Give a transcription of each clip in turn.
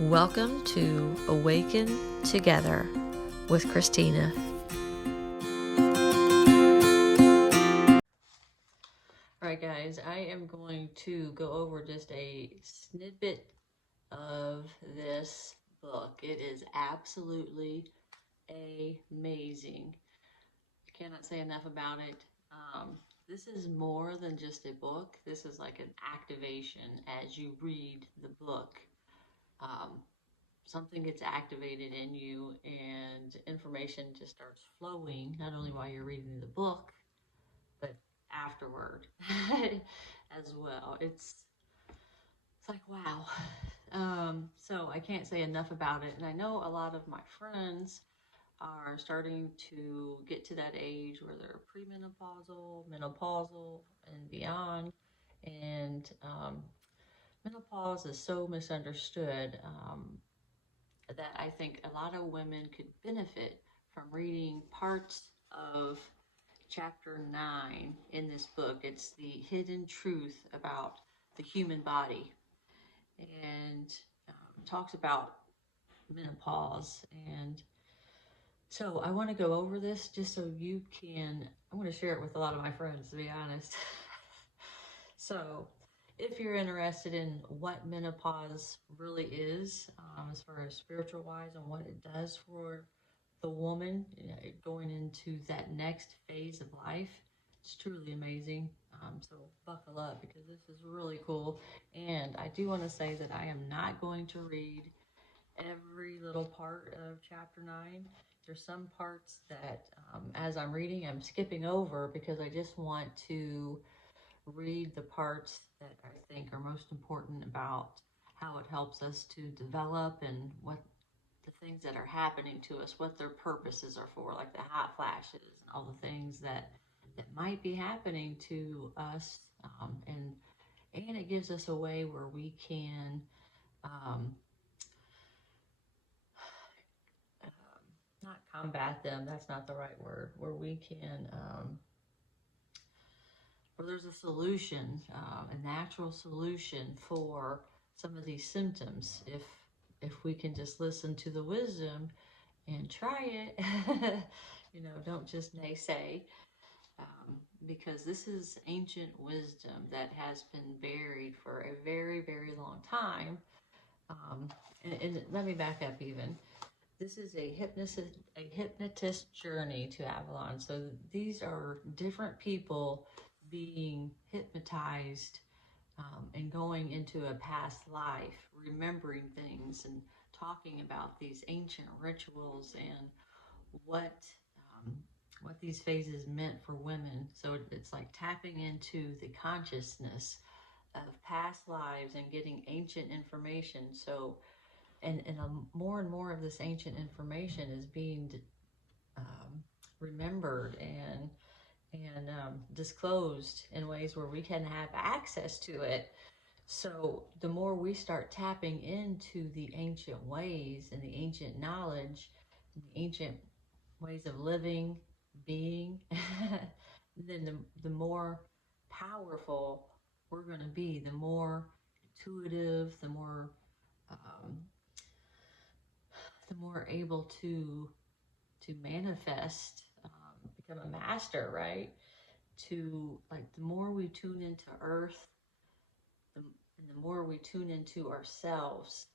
Welcome to Awaken Together with Christina. Alright guys, I am going to go over just a snippet of this book. It is absolutely amazing. I cannot say enough about it. This is more than just a book. This is like an activation as you read the book. Something gets activated in you and information just starts flowing, not only while you're reading the book, but afterward as well. It's like, wow. So I can't say enough about it. And I know a lot of my friends are starting to get to that age where they're premenopausal, menopausal, and beyond. And menopause is so misunderstood. That I think a lot of women could benefit from reading parts of chapter 9 in this book. It's the hidden truth about the human body, and talks about menopause. And so I want to go over this just so you can, I'm going to share it with a lot of my friends, to be honest. So if you're interested in what menopause really is, as far as spiritual wise, and what it does for the woman, you know, going into that next phase of life, it's truly amazing. So buckle up, because this is really cool. And I do want to say that I am not going to read every little part of chapter 9. There's some parts that as I'm reading, I'm skipping over because I just want to read the parts that I think are most important about how it helps us to develop, and what the things that are happening to us, what their purposes are for, like the hot flashes and all the things that might be happening to us. And it gives us a way where we can not combat them, that's not the right word, where we can where there's a solution, a natural solution for some of these symptoms, if we can just listen to the wisdom and try it. You know, don't just naysay, because this is ancient wisdom that has been buried for a very, very long time. And let me back up even. This is a hypnotist journey to Avalon. So these are different people being hypnotized, and going into a past life, remembering things and talking about these ancient rituals and what what these phases meant for women. So it's like tapping into the consciousness of past lives and getting ancient information. So and more and more of this ancient information is being remembered and disclosed in ways where we can have access to it. So the more we start tapping into the ancient ways and the ancient knowledge and the ancient ways of living, being, then the more powerful we're going to be, the more intuitive, the more able to manifest, become a master, right? To, like, the more we tune into earth, and the more we tune into ourselves,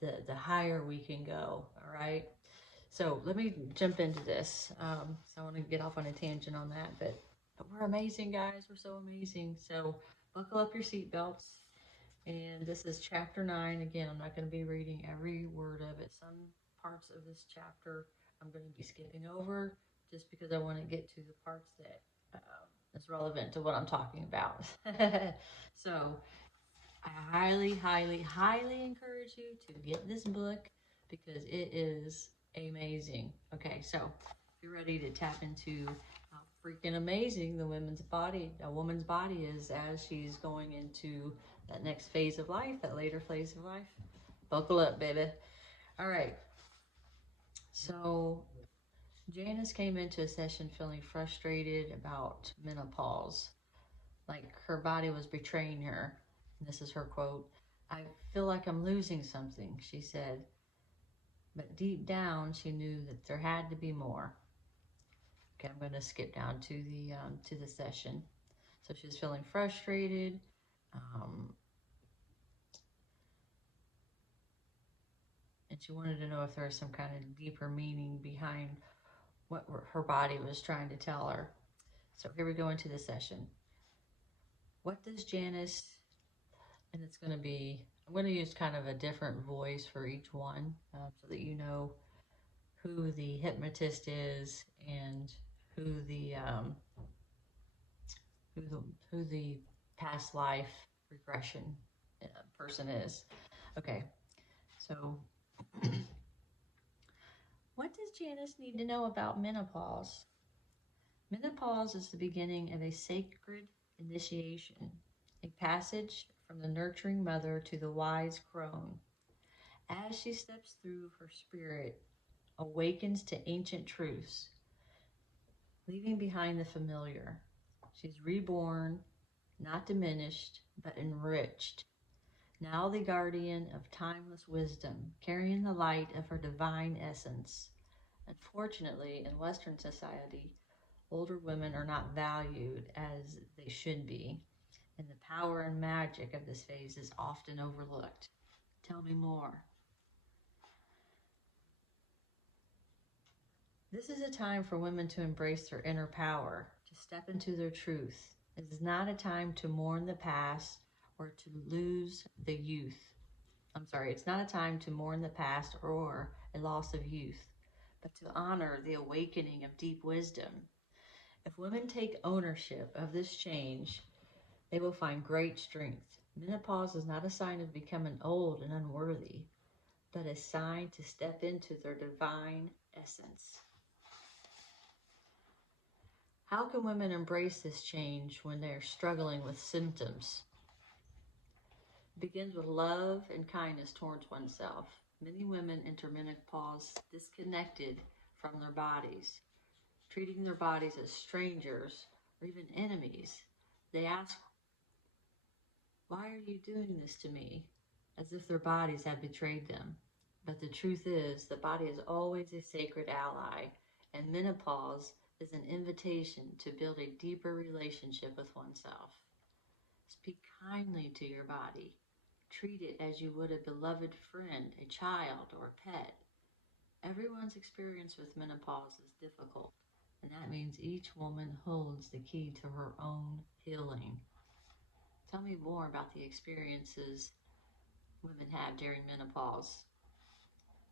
the higher we can go. All right. So let me jump into this. So I want to get off on a tangent on that, but we're amazing, guys. We're so amazing. So buckle up your seatbelts. And this is chapter 9. Again, I'm not going to be reading every word of it. Some parts of this chapter I'm going to be skipping over, just because I want to get to the parts that is relevant to what I'm talking about. So I highly, highly, highly encourage you to get this book, because it is amazing. Okay, so if you're ready to tap into how freaking amazing a woman's body is as she's going into that next phase of life, that later phase of life, buckle up, baby. All right. So Janice came into a session feeling frustrated about menopause, like her body was betraying her. And this is her quote: I feel like I'm losing something, she said, but deep down she knew that there had to be more. Okay, I'm going to skip down to the session. So she was feeling frustrated. Um, and she wanted to know if there was some kind of deeper meaning behind what her body was trying to tell her. So here we go into the session. What does Janice, and it's going to be, I'm going to use kind of a different voice for each one so that you know who the hypnotist is and who the who the who the past life regression person is. Okay, so what does Janice need to know about menopause? Menopause is the beginning of a sacred initiation, a passage from the nurturing mother to the wise crone. As she steps through, her spirit awakens to ancient truths, leaving behind the familiar. She's reborn, not diminished, but enriched. Now the guardian of timeless wisdom, carrying the light of her divine essence. Unfortunately, in Western society, older women are not valued as they should be, and the power and magic of this phase is often overlooked. Tell me more. This is a time for women to embrace their inner power, to step into their truth. It is not a time to mourn the past or to lose the youth. It's not a time to mourn the past or a loss of youth, but to honor the awakening of deep wisdom. If women take ownership of this change, they will find great strength. Menopause is not a sign of becoming old and unworthy, but a sign to step into their divine essence. How can women embrace this change when they are struggling with symptoms? It begins with love and kindness towards oneself. Many women enter menopause disconnected from their bodies, treating their bodies as strangers or even enemies. They ask, "Why are you doing this to me?" as if their bodies have betrayed them. But the truth is, the body is always a sacred ally, and menopause is an invitation to build a deeper relationship with oneself. Speak kindly to your body. Treat it as you would a beloved friend, a child, or a pet. Everyone's experience with menopause is difficult, and that means each woman holds the key to her own healing. Tell me more about the experiences women have during menopause.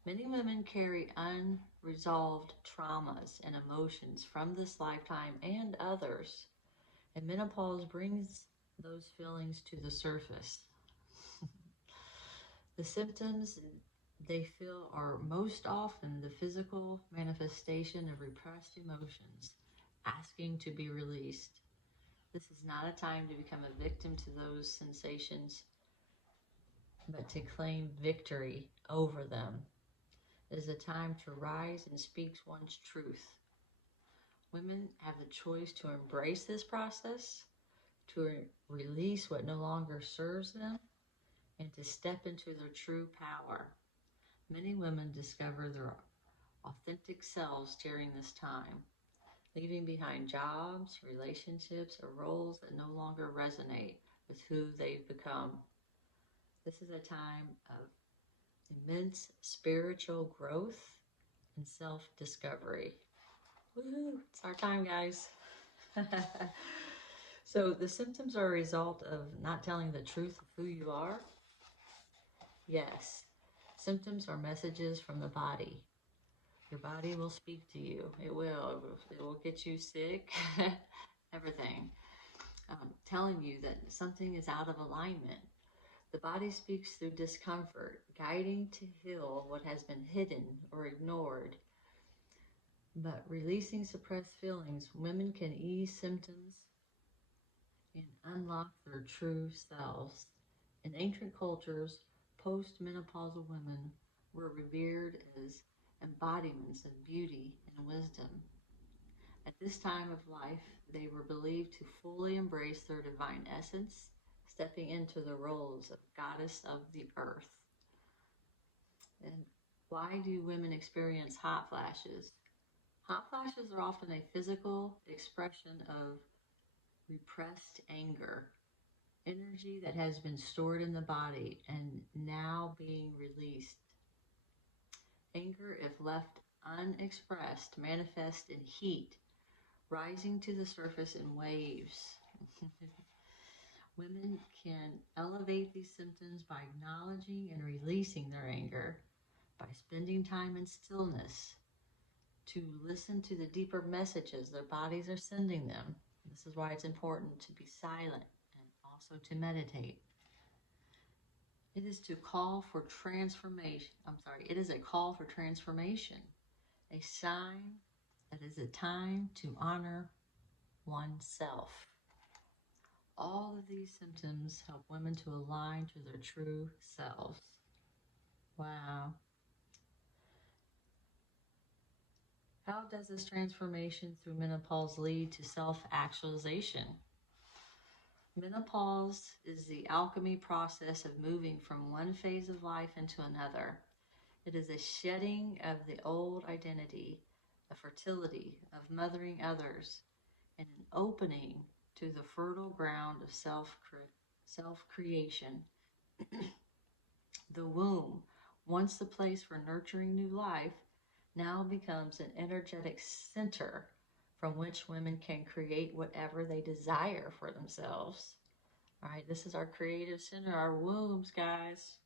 Many women carry unresolved traumas and emotions from this lifetime and others, and menopause brings those feelings to the surface. The symptoms they feel are most often the physical manifestation of repressed emotions, asking to be released. This is not a time to become a victim to those sensations, but to claim victory over them. It is a time to rise and speak one's truth. Women have the choice to embrace this process, to release what no longer serves them, and to step into their true power. Many women discover their authentic selves during this time, leaving behind jobs, relationships, or roles that no longer resonate with who they've become. This is a time of immense spiritual growth and self-discovery. Woohoo! It's our time, guys. So the symptoms are a result of not telling the truth of who you are. Yes, symptoms are messages from the body. Your body will speak to you. It will. It will get you sick. Everything. Telling you that something is out of alignment. The body speaks through discomfort, guiding to heal what has been hidden or ignored. But releasing suppressed feelings, women can ease symptoms and unlock their true selves. In ancient cultures, postmenopausal women were revered as embodiments of beauty and wisdom. At this time of life, they were believed to fully embrace their divine essence, stepping into the roles of goddess of the earth. And why do women experience hot flashes? Hot flashes are often a physical expression of repressed anger, energy that has been stored in the body and now being released. Anger, if left unexpressed, manifests in heat, rising to the surface in waves. Women can elevate these symptoms by acknowledging and releasing their anger, by spending time in stillness to listen to the deeper messages their bodies are sending them. This is why it's important to be silent and also to meditate. It is to call for transformation. It is a call for transformation, a sign that is a time to honor oneself. All of these symptoms help women to align to their true selves. Wow. How does this transformation through menopause lead to self-actualization? Menopause is the alchemy process of moving from one phase of life into another. It is a shedding of the old identity, of fertility, of mothering others, and an opening to the fertile ground of self-creation. The womb, once the place for nurturing new life, now becomes an energetic center from which women can create whatever they desire for themselves. All right, this is our creative center, our wombs, guys.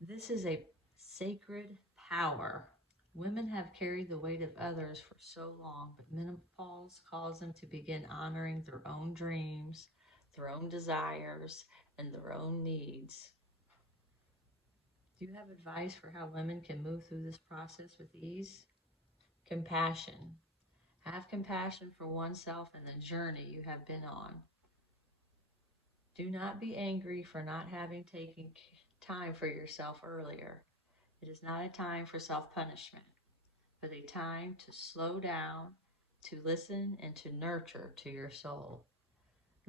This is a sacred power. Women have carried the weight of others for so long, but menopause calls them to begin honoring their own dreams, their own desires, and their own needs. Do you have advice for how women can move through this process with ease? Compassion. Have compassion for oneself and the journey you have been on. Do not be angry for not having taken time for yourself earlier. It is not a time for self-punishment, but a time to slow down, to listen, and to nurture to your soul.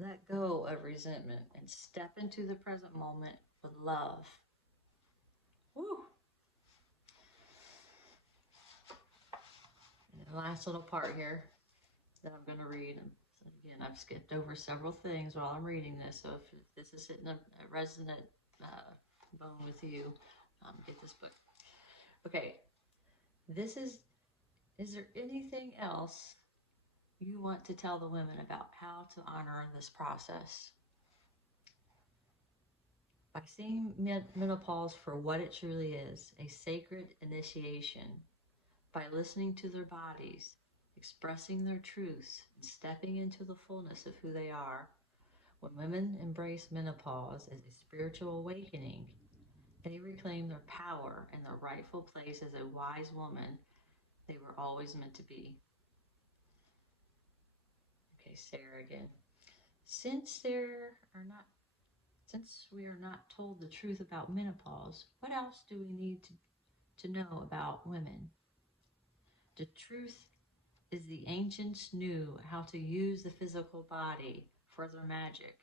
Let go of resentment and step into the present moment with love. Woo! And the last little part here that I'm going to read. So again, I've skipped over several things while I'm reading this, so if this is hitting a resonant bone with you, get this book. Okay, is there anything else you want to tell the women about how to honor this process? By seeing menopause for what it truly is, a sacred initiation, by listening to their bodies, expressing their truths, and stepping into the fullness of who they are. When women embrace menopause as a spiritual awakening, they reclaim their power and their rightful place as a wise woman they were always meant to be. Okay, Sarah again. Since we are not told the truth about menopause, what else do we need to know about women? The truth is the ancients knew how to use the physical body for their magic,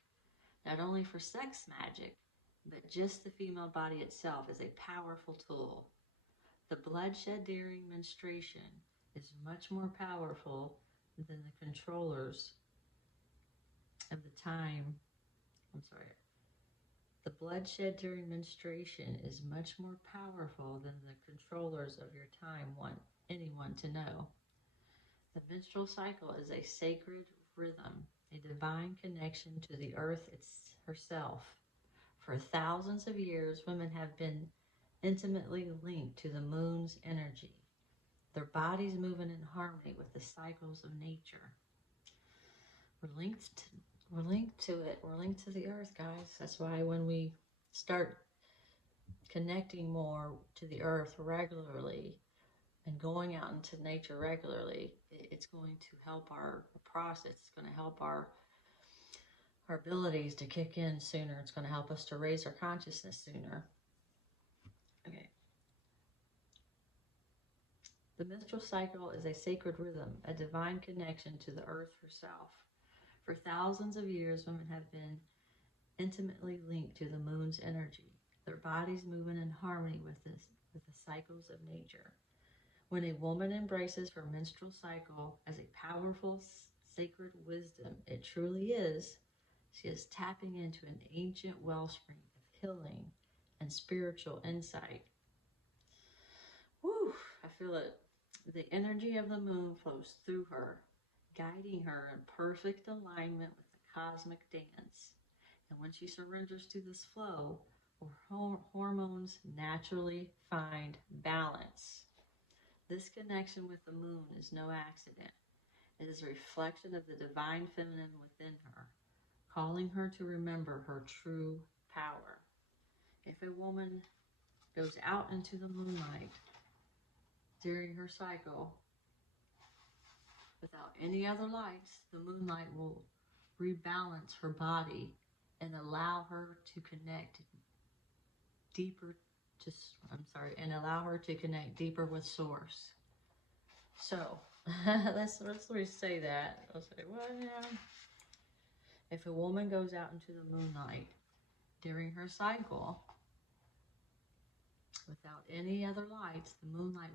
not only for sex magic, but just the female body itself is a powerful tool. The bloodshed during menstruation is much more powerful than the controllers of the time. The bloodshed during menstruation is much more powerful than the controllers of your time want anyone to know. The menstrual cycle is a sacred rhythm, a divine connection to the earth herself. For thousands of years, women have been intimately linked to the moon's energy, their bodies moving in harmony with the cycles of nature. We're linked to it. We're linked to the earth, guys. That's why when we start connecting more to the earth regularly and going out into nature regularly, it's going to help our process. It's going to help our abilities to kick in sooner. It's going to help us to raise our consciousness sooner. Okay. The menstrual cycle is a sacred rhythm, a divine connection to the earth herself. For thousands of years, women have been intimately linked to the moon's energy, their bodies moving in harmony with the cycles of nature. When a woman embraces her menstrual cycle as a powerful, sacred wisdom it truly is, she is tapping into an ancient wellspring of healing and spiritual insight. Whew, I feel it. The energy of the moon flows through her, guiding her in perfect alignment with the cosmic dance. And when she surrenders to this flow, her hormones naturally find balance. This connection with the moon is no accident. It is a reflection of the divine feminine within her, calling her to remember her true power. If a woman goes out into the moonlight during her cycle without any other lights, the moonlight will rebalance her body and allow her to connect deeper with source. So let's say that. I'll say, well, yeah. If a woman goes out into the moonlight during her cycle without any other lights, the moonlight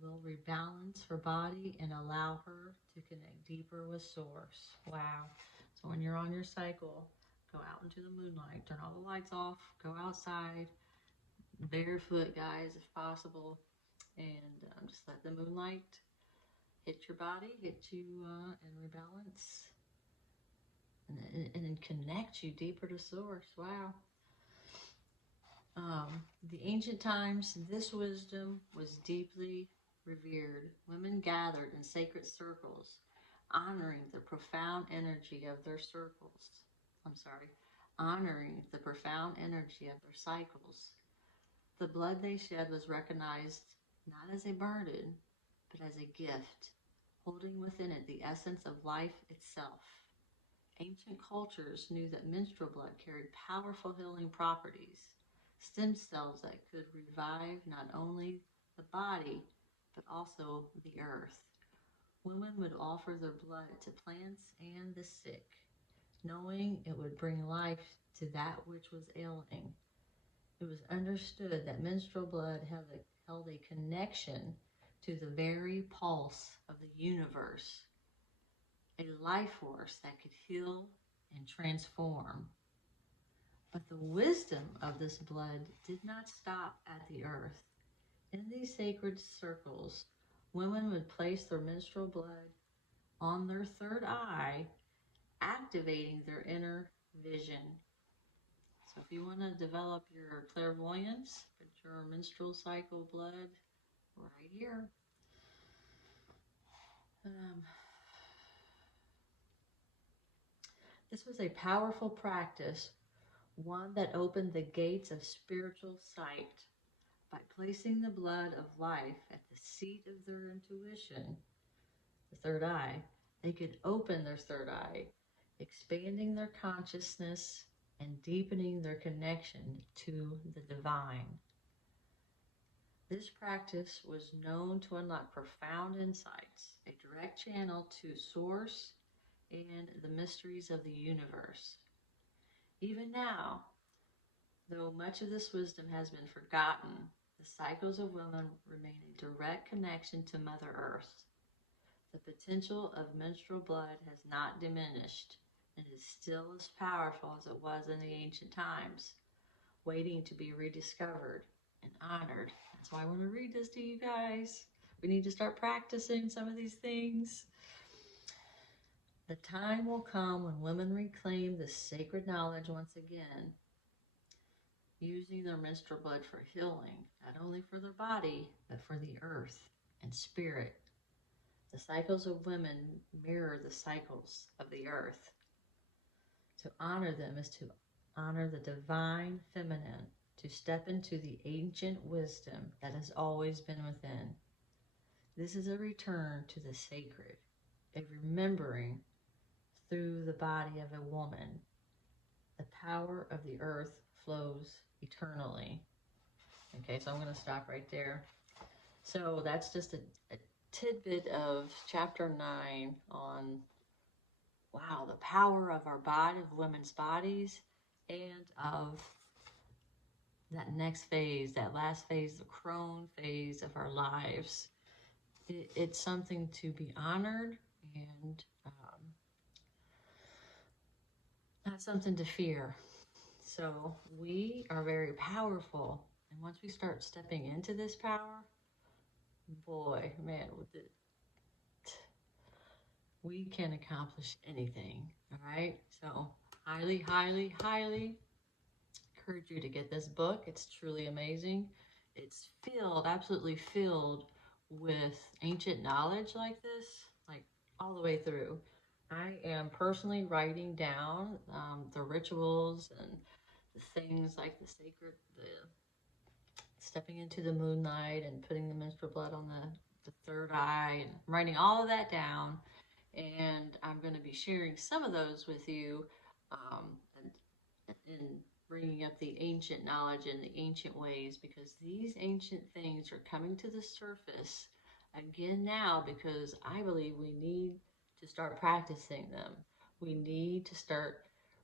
will rebalance her body and allow her to connect deeper with source. Wow. So when you're on your cycle, go out into the moonlight, turn all the lights off, go outside, barefoot, guys, if possible, and just let the moonlight hit your body, hit you, and rebalance, and then connect you deeper to source. Wow. The ancient times, this wisdom was deeply revered. Women gathered in sacred circles, honoring the profound energy of their honoring the profound energy of their cycles. The blood they shed was recognized not as a burden, but as a gift, holding within it the essence of life itself. Ancient cultures knew that menstrual blood carried powerful healing properties, stem cells that could revive not only the body, but also the earth. Women would offer their blood to plants and the sick, knowing it would bring life to that which was ailing. It was understood that menstrual blood held a connection to the very pulse of the universe, a life force that could heal and transform. But the wisdom of this blood did not stop at the earth. In these sacred circles, women would place their menstrual blood on their third eye, activating their inner vision. So if you want to develop your clairvoyance, put your menstrual cycle blood right here. This was a powerful practice, one that opened the gates of spiritual sight. By placing the blood of life at the seat of their intuition, the third eye, they could open their third eye, expanding their consciousness and deepening their connection to the divine. This practice was known to unlock profound insights, a direct channel to source and the mysteries of the universe. Even now, though much of this wisdom has been forgotten, the cycles of women remain a direct connection to Mother Earth. The potential of menstrual blood has not diminished and is still as powerful as it was in the ancient times, waiting to be rediscovered and honored. That's why I want to read this to you guys. We need to start practicing some of these things. The time will come when women reclaim this sacred knowledge once again, using their menstrual blood for healing, not only for their body, but for the earth and spirit. The cycles of women mirror the cycles of the earth. To honor them is to honor the divine feminine, to step into the ancient wisdom that has always been within. This is a return to the sacred, a remembering through the body of a woman. The power of the earth flows eternally. Okay, so I'm going to stop right there. So that's just a tidbit of chapter 9 on wow, the power of our body, of women's bodies, and of that next phase, that last phase, the crone phase of our lives. It's something to be honored and not something to fear. So we are very powerful. And once we start stepping into this power, boy, man, we can accomplish anything. All right. So highly, highly, highly encourage you to get this book. It's truly amazing. It's filled, absolutely filled with ancient knowledge like this, like all the way through. I am personally writing down the rituals and the things like the sacred, the stepping into the moonlight and putting the menstrual blood on the third eye, and writing all of that down. And I'm going to be sharing some of those with you, and bringing up the ancient knowledge and the ancient ways, because these ancient things are coming to the surface again now, because I believe we need to start practicing them. We need to start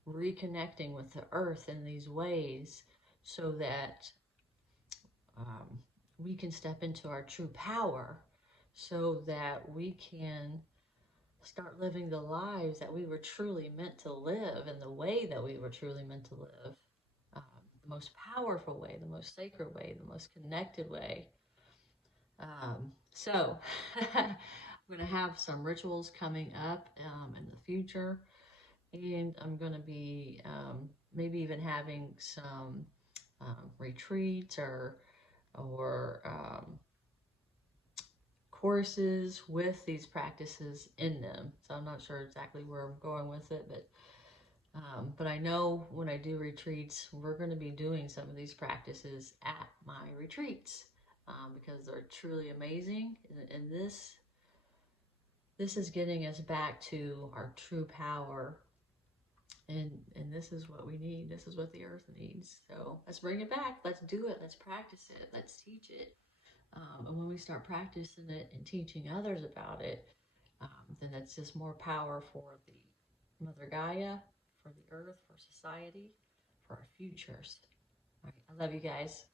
reconnecting with the earth in these ways so that we can step into our true power, so that we can start living the lives that we were truly meant to live in the way that we were truly meant to live. The most powerful way, the most sacred way, the most connected way. So I'm going to have some rituals coming up in the future, and I'm going to be maybe even having some retreats or courses with these practices in them. So I'm not sure exactly where I'm going with it, but I know when I do retreats, we're going to be doing some of these practices at my retreats, because they're truly amazing. And this is getting us back to our true power. And this is what we need. This is what the earth needs. So let's bring it back. Let's do it. Let's practice it. Let's teach it. And when we start practicing it and teaching others about it, then that's just more power for the Mother Gaia, for the earth, for society, for our futures. All right, I love you guys.